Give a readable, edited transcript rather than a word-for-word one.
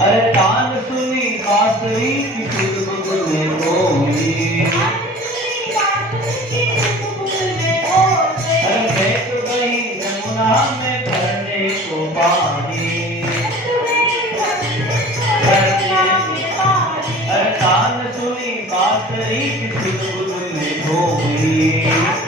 अरे कान सुनी बांसुरी की बुलबुल में बोली। अरे मैं तो गई यमुना में भरने को पानी। अरे कान सुनी बांसुरी की बुलबुल में बोली।